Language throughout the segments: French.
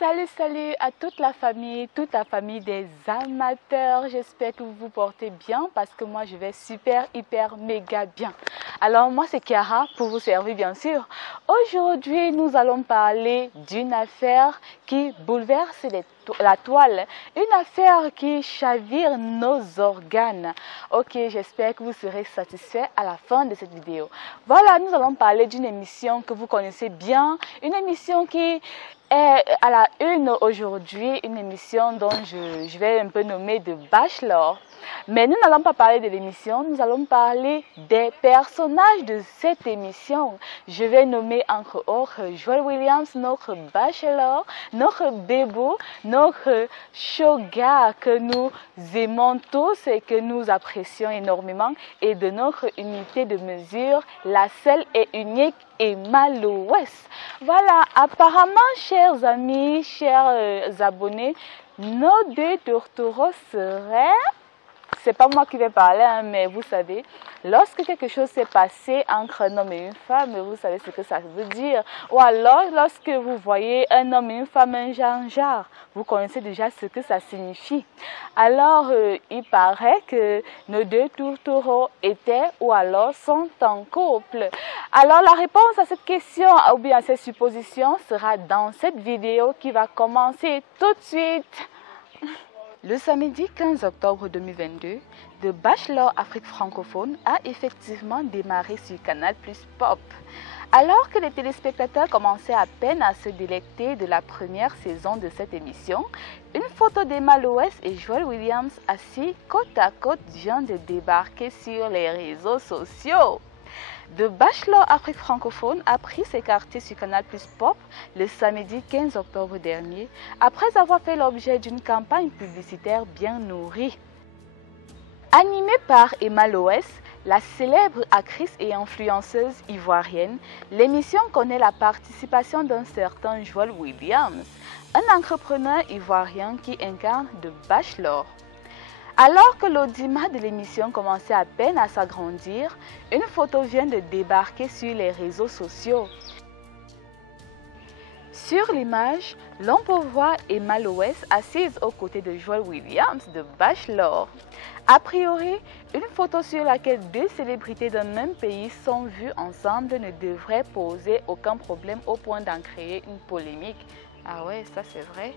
Salut à toute la famille des amateurs. J'espère que vous vous portez bien parce que moi je vais super, hyper, méga bien. Alors moi c'est Chiara pour vous servir bien sûr. Aujourd'hui nous allons parler d'une affaire qui bouleverse la toile. Une affaire qui chavire nos organes. Ok, j'espère que vous serez satisfaits à la fin de cette vidéo. Voilà, nous allons parler d'une émission que vous connaissez bien. Une émission qui est à la une aujourd'hui, une émission dont je vais un peu nommer de Bachelor. Mais nous n'allons pas parler de l'émission, nous allons parler des personnages de cette émission. Je vais nommer entre autres Joel Williams, notre Bachelor, notre Bebo, notre Sugar que nous aimons tous et que nous apprécions énormément, et de notre unité de mesure, la seule et unique Emma Loès. Voilà, apparemment, chers amis, chers abonnés, nos deux tourtereaux seraient... C'est pas moi qui vais parler, hein, mais vous savez, lorsque quelque chose s'est passé entre un homme et une femme, vous savez ce que ça veut dire. Ou alors, lorsque vous voyez un homme et une femme, un genre, vous connaissez déjà ce que ça signifie. Alors, il paraît que nos deux tourtereaux étaient ou alors sont en couple. Alors, la réponse à cette question ou bien à cette supposition sera dans cette vidéo qui va commencer tout de suite. Le samedi 15 octobre 2022, The Bachelor Afrique francophone a effectivement démarré sur Canal+ Pop. Alors que les téléspectateurs commençaient à peine à se délecter de la première saison de cette émission, une photo d'Emma Loès et Joel Williams assis côte à côte vient de débarquer sur les réseaux sociaux. The Bachelor Afrique francophone a pris ses quartiers sur Canal+ Pop le samedi 15 octobre dernier, après avoir fait l'objet d'une campagne publicitaire bien nourrie. Animée par Emma Loès, la célèbre actrice et influenceuse ivoirienne, l'émission connaît la participation d'un certain Joel Williams, un entrepreneur ivoirien qui incarne The Bachelor. Alors que l'audimat de l'émission commençait à peine à s'agrandir, une photo vient de débarquer sur les réseaux sociaux. Sur l'image, l'on peut voir Emma Loès assise aux côtés de Joel Williams de Bachelor. A priori, une photo sur laquelle deux célébrités d'un même pays sont vues ensemble ne devrait poser aucun problème au point d'en créer une polémique. Ah ouais, ça c'est vrai.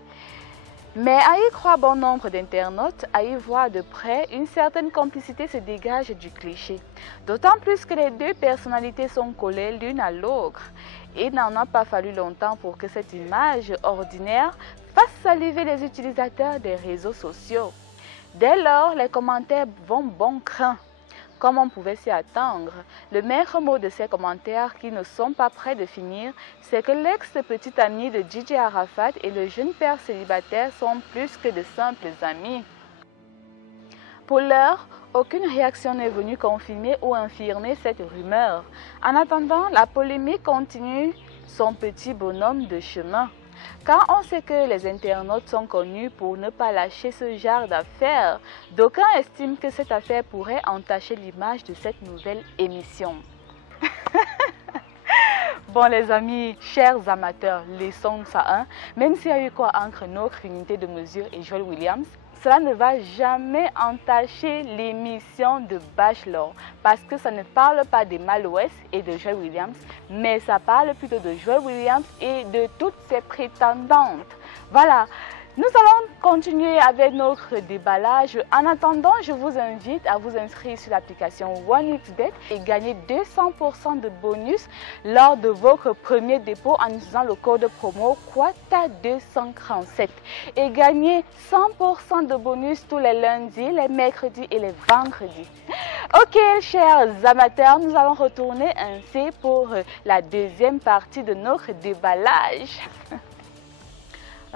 Mais à y croire bon nombre d'internautes, à y voir de près, une certaine complicité se dégage du cliché. D'autant plus que les deux personnalités sont collées l'une à l'autre. Il n'en a pas fallu longtemps pour que cette image ordinaire fasse saliver les utilisateurs des réseaux sociaux. Dès lors, les commentaires vont bon crin. Comme on pouvait s'y attendre, le maître mot de ces commentaires qui ne sont pas prêts de finir, c'est que l'ex-petite amie de Gigi Arafat et le jeune père célibataire sont plus que de simples amis. Pour l'heure, aucune réaction n'est venue confirmer ou infirmer cette rumeur. En attendant, la polémique continue son petit bonhomme de chemin. Car on sait que les internautes sont connus pour ne pas lâcher ce genre d'affaires, d'aucuns estiment que cette affaire pourrait entacher l'image de cette nouvelle émission. Bon les amis, chers amateurs, laissons ça hein. Même s'il y a eu quoi entre notre unité de mesure et Joel Williams, cela ne va jamais entacher l'émission de Bachelor parce que ça ne parle pas d'Emma Loès et de Joel Williams, mais ça parle plutôt de Joel Williams et de toutes ses prétendantes. Voilà. Nous allons continuer avec notre déballage. En attendant, je vous invite à vous inscrire sur l'application OneXBet et gagner 200% de bonus lors de votre premier dépôt en utilisant le code promo QUATA237 et gagner 100% de bonus tous les lundis, les mercredis et les vendredis. Ok, chers amateurs, nous allons retourner ainsi pour la deuxième partie de notre déballage.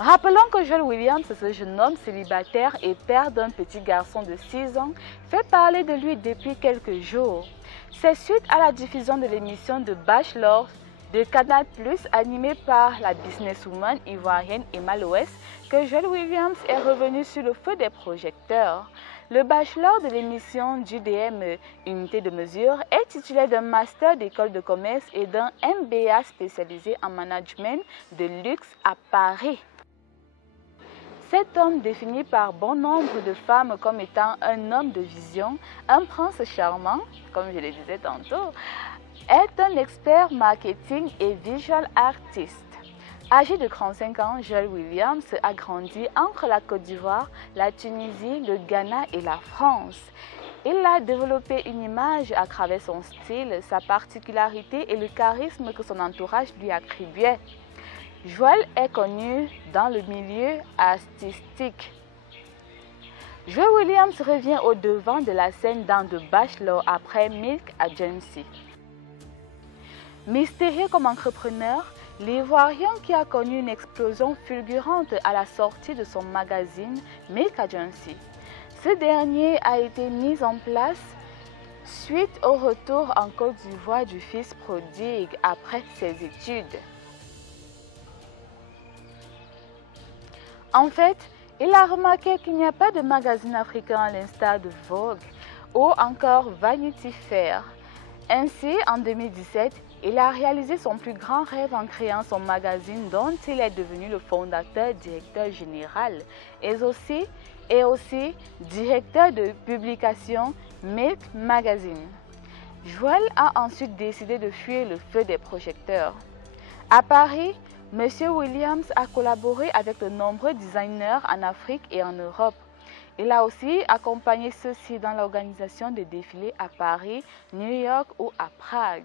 Rappelons que Joel Williams, ce jeune homme célibataire et père d'un petit garçon de 6 ans, fait parler de lui depuis quelques jours. C'est suite à la diffusion de l'émission de Bachelor de Canal+, animée par la businesswoman ivoirienne Emma Loès, que Joel Williams est revenu sur le feu des projecteurs. Le bachelor de l'émission d'UDM Unité de mesure est titulaire d'un master d'école de commerce et d'un MBA spécialisé en management de luxe à Paris. Cet homme, défini par bon nombre de femmes comme étant un homme de vision, un prince charmant, comme je le disais tantôt, est un expert marketing et visual artist. Âgé de 35 ans, Joel Williams a grandi entre la Côte d'Ivoire, la Tunisie, le Ghana et la France. Il a développé une image à travers son style, sa particularité et le charisme que son entourage lui attribuait. Joel est connu dans le milieu artistique. Joel Williams revient au devant de la scène dans The Bachelor après Milk Agency. Mystérieux comme entrepreneur, l'Ivoirien qui a connu une explosion fulgurante à la sortie de son magazine Milk Agency. Ce dernier a été mis en place suite au retour en Côte d'Ivoire du fils prodigue après ses études. En fait, il a remarqué qu'il n'y a pas de magazine africain à l'instar de Vogue ou encore Vanity Fair. Ainsi, en 2017, il a réalisé son plus grand rêve en créant son magazine dont il est devenu le fondateur, directeur général et aussi directeur de publication Milk Magazine. Joel a ensuite décidé de fuir le feu des projecteurs. À Paris, M. Williams a collaboré avec de nombreux designers en Afrique et en Europe. Il a aussi accompagné ceux-ci dans l'organisation de défilés à Paris, New York ou à Prague.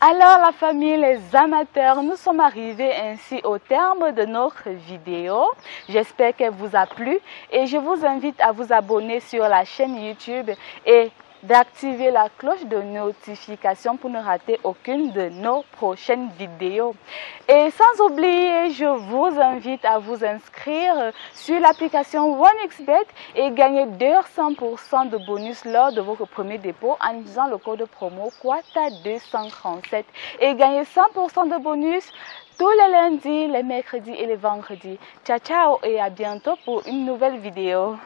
Alors la famille, les amateurs, nous sommes arrivés ainsi au terme de notre vidéo. J'espère qu'elle vous a plu et je vous invite à vous abonner sur la chaîne YouTube et d'activer la cloche de notification pour ne rater aucune de nos prochaines vidéos. Et sans oublier, je vous invite à vous inscrire sur l'application OneXBet et gagner 200% de bonus lors de votre premier dépôt en utilisant le code promo QUATA237 et gagner 100% de bonus tous les lundis, les mercredis et les vendredis. Ciao ciao et à bientôt pour une nouvelle vidéo.